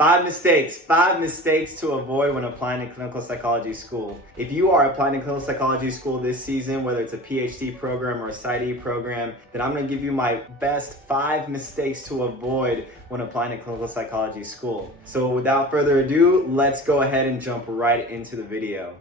Five mistakes to avoid when applying to clinical psychology school. If you are applying to clinical psychology school this season, whether it's a PhD program or a PsyD program, then I'm gonna give you my best 5 mistakes to avoid when applying to clinical psychology school. So without further ado, let's go ahead and jump right into the video.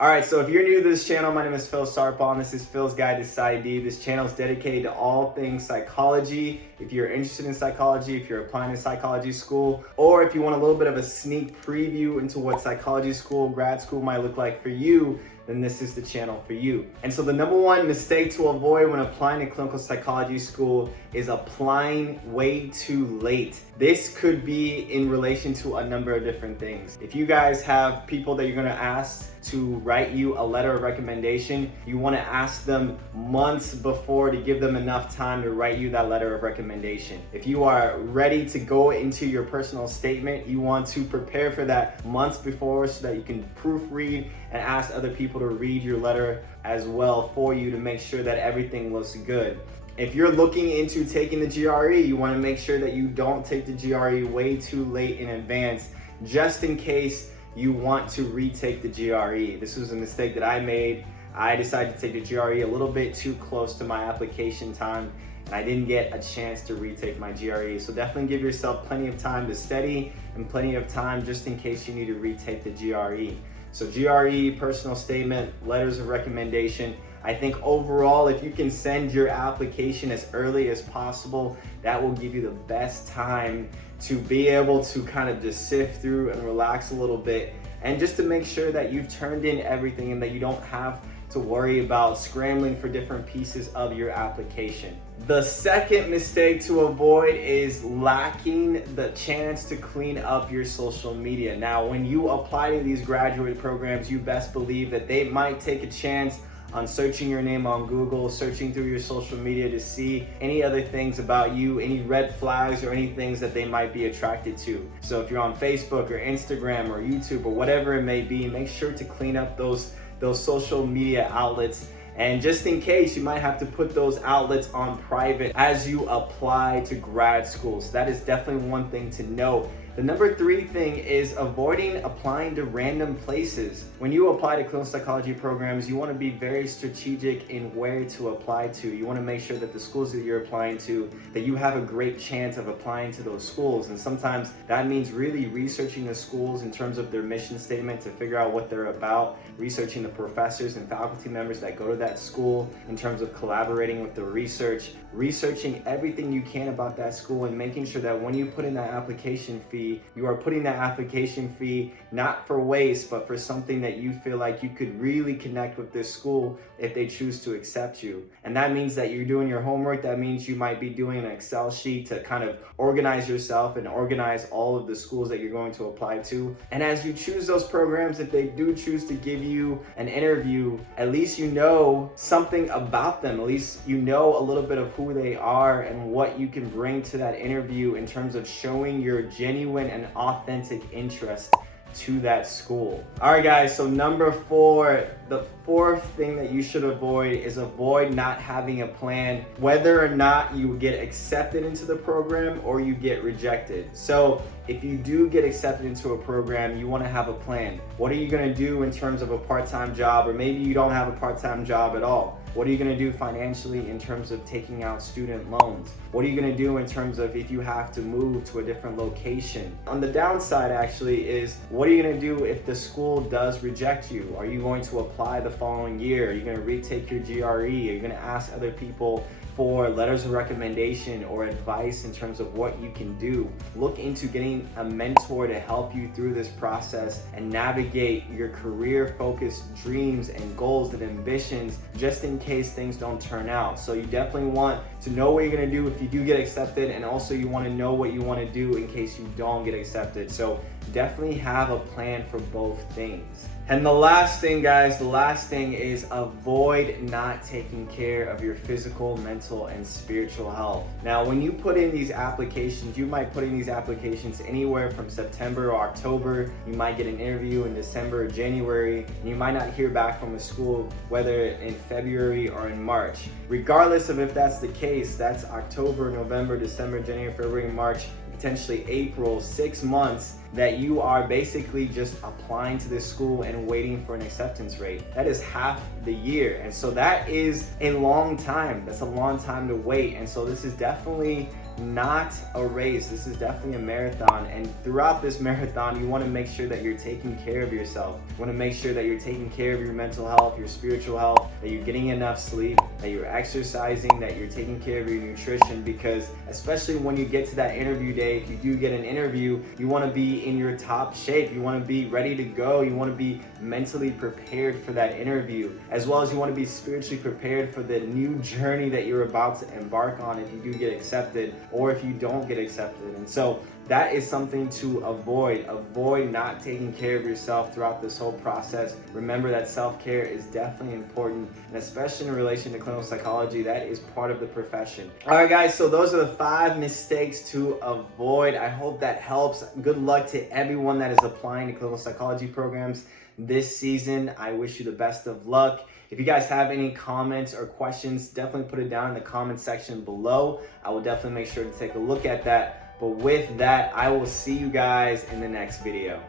Alright, so if you're new to this channel, my name is Phil Sarpaw and this is Phil's Guide to PsyD. This channel is dedicated to all things psychology. If you're interested in psychology, if you're applying to psychology school, or if you want a little bit of a sneak preview into what psychology school, grad school might look like for you, then this is the channel for you. And so the number one mistake to avoid when applying to clinical psychology school is applying way too late. This could be in relation to a number of different things. If you guys have people that you're gonna ask to write you a letter of recommendation, you wanna ask them months before to give them enough time to write you that letter of recommendation. If you are ready to go into your personal statement, you want to prepare for that months before so that you can proofread and ask other people to read your letter as well for you to make sure that everything looks good. If you're looking into taking the GRE, you want to make sure that you don't take the GRE way too late in advance, just in case you want to retake the GRE. This was a mistake that I made. I decided to take the GRE a little bit too close to my application time, and I didn't get a chance to retake my GRE. So definitely give yourself plenty of time to study and plenty of time just in case you need to retake the GRE. So GRE, personal statement, letters of recommendation. I think overall, if you can send your application as early as possible, that will give you the best time to be able to kind of just sift through and relax a little bit, and just to make sure that you've turned in everything and that you don't have to worry about scrambling for different pieces of your application. The second mistake to avoid is lacking the chance to clean up your social media. Now, when you apply to these graduate programs, you best believe that they might take a chance on searching your name on Google, searching through your social media to see any other things about you, any red flags or any things that they might be attracted to. So if you're on Facebook or Instagram or YouTube or whatever it may be, make sure to clean up those social media outlets. And just in case, you might have to put those outlets on private as you apply to grad school. So that is definitely one thing to know. The number 3 thing is avoiding applying to random places. When you apply to clinical psychology programs, you want to be very strategic in where to apply to. You want to make sure that the schools that you're applying to, that you have a great chance of applying to those schools. And sometimes that means really researching the schools in terms of their mission statement to figure out what they're about, researching the professors and faculty members that go to that school in terms of collaborating with the research, researching everything you can about that school, and making sure that when you put in that application fee, you are putting that application fee not for waste, but for something that you feel like you could really connect with this school if they choose to accept you. And that means that you're doing your homework. That means you might be doing an Excel sheet to kind of organize yourself and organize all of the schools that you're going to apply to. And as you choose those programs, if they do choose to give you an interview, at least you know something about them. At least you know a little bit of who they are and what you can bring to that interview in terms of showing your genuine and authentic interest to that school. All right, guys, so number 4, the 4th thing that you should avoid is avoid not having a plan, whether or not you get accepted into the program or you get rejected. So if you do get accepted into a program, you want to have a plan. What are you going to do in terms of a part-time job, or maybe you don't have a part-time job at all? What are you going to do financially in terms of taking out student loans? What are you going to do in terms of if you have to move to a different location? On the downside, actually, is what are you going to do if the school does reject you? Are you going to apply the following year? Are you going to retake your GRE? Are you going to ask other people for letters of recommendation or advice in terms of what you can do? Look into getting a mentor to help you through this process and navigate your career-focused dreams and goals and ambitions, just in case things don't turn out. So you definitely want to know what you're gonna do if you do get accepted, and also you wanna know what you wanna do in case you don't get accepted. So definitely have a plan for both things. And the last thing, guys, the last thing is avoid not taking care of your physical, mental, and spiritual health. Now, when you put in these applications, you might put in these applications anywhere from September or October. You might get an interview in December or January, and you might not hear back from a school, whether in February or in March. Regardless of if that's the case, that's October, November, December, January, February, March, potentially April, 6 months that you are basically just applying to this school and waiting for an acceptance rate. That is half the year. And so that is a long time. That's a long time to wait. And so this is definitely not a race. This is definitely a marathon. And throughout this marathon, you want to make sure that you're taking care of yourself. You want to make sure that you're taking care of your mental health, your spiritual health, that you're getting enough sleep, that you're exercising, that you're taking care of your nutrition, because especially when you get to that interview day, if you do get an interview, you want to be in your top shape. You want to be ready to go. You want to be mentally prepared for that interview, as well as you want to be spiritually prepared for the new journey that you're about to embark on if you do get accepted or if you don't get accepted. And so that is something to avoid. Avoid not taking care of yourself throughout this whole process. Remember that self-care is definitely important, and especially in relation to clinical psychology, that is part of the profession. All right, guys, so those are the 5 mistakes to avoid. I hope that helps. Good luck to everyone that is applying to clinical psychology programs this season. I wish you the best of luck. If you guys have any comments or questions, definitely put it down in the comment section below. I will definitely make sure to take a look at that. But with that, I will see you guys in the next video.